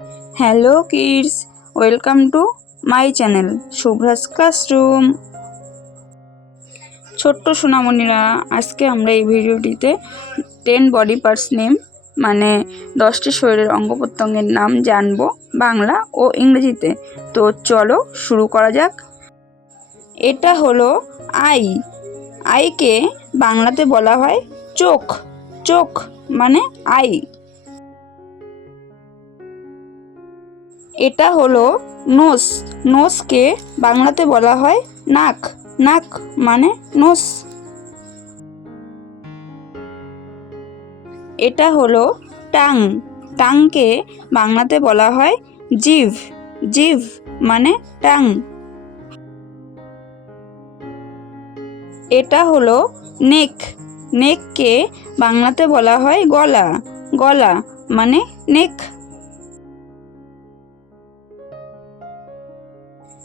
Hello kids, welcome to my channel Shubhra's classroom. ছোট্ট সোনামণিরা, আজকে আমরা এই ভিডিওটিতে 10 বডি পার্টস নেম মানে 10টি শরীরের অঙ্গ প্রত্যঙ্গের নাম জানবো বাংলা ও ইংরেজিতে। তো চলো শুরু করা যাক। এটা হলো আই। আইকে বাংলাতে বলা হয় চোখ। চোখ মানে আই। এটা হলো নোস। নোসকে বাংলাতে বলা হয় নাক। নাক মানে নোস। এটা হলো টাং। টাংকে বাংলাতে বলা হয় জিভ। জিভ মানে টাং। এটা হলো নেক। নেককে বাংলাতে বলা হয় গলা। গলা মানে নেক।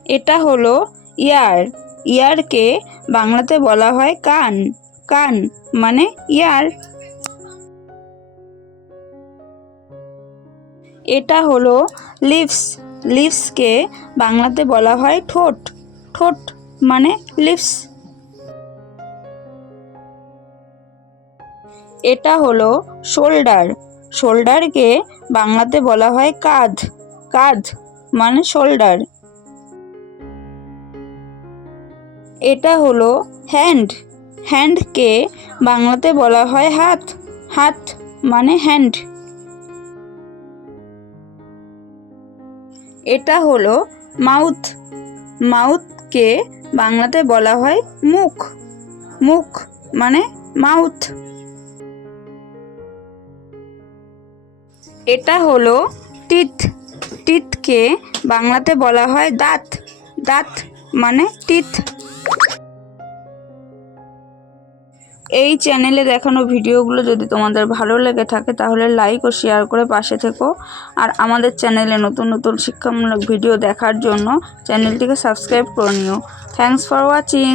এটা হলো ইয়ার। ইয়ারকে বাংলাতে বলা হয় কান। কান মানে ইয়ার। এটা হলো লিপস। লিপসকে বাংলাতে বলা হয় ঠোঁট। ঠোঁট মানে লিপস। এটা হলো শোল্ডার। শোল্ডারকে বাংলাতে বলা হয় কাঁধ। কাঁধ মানে শোল্ডার। এটা হলো হ্যান্ড। হ্যান্ডকে বাংলাতে বলা হয় হাত। হাত মানে হ্যান্ড। এটা হলো মাউথ। মাউথকে বাংলাতে বলা হয় মুখ। মুখ মানে মাউথ। এটা হলো টিথ। টিথকে বাংলাতে বলা হয় দাঁত। দাঁত মানে টিথ। এই চ্যানেলে দেখানো ভিডিওগুলো যদি তোমাদের ভালো লেগে থাকে তাহলে লাইক ও শেয়ার করে পাশে থেকো। আর আমাদের চ্যানেলে নতুন নতুন শিক্ষামূলক ভিডিও দেখার জন্য চ্যানেলটিকে সাবস্ক্রাইব করে নিও। Thanks for watching.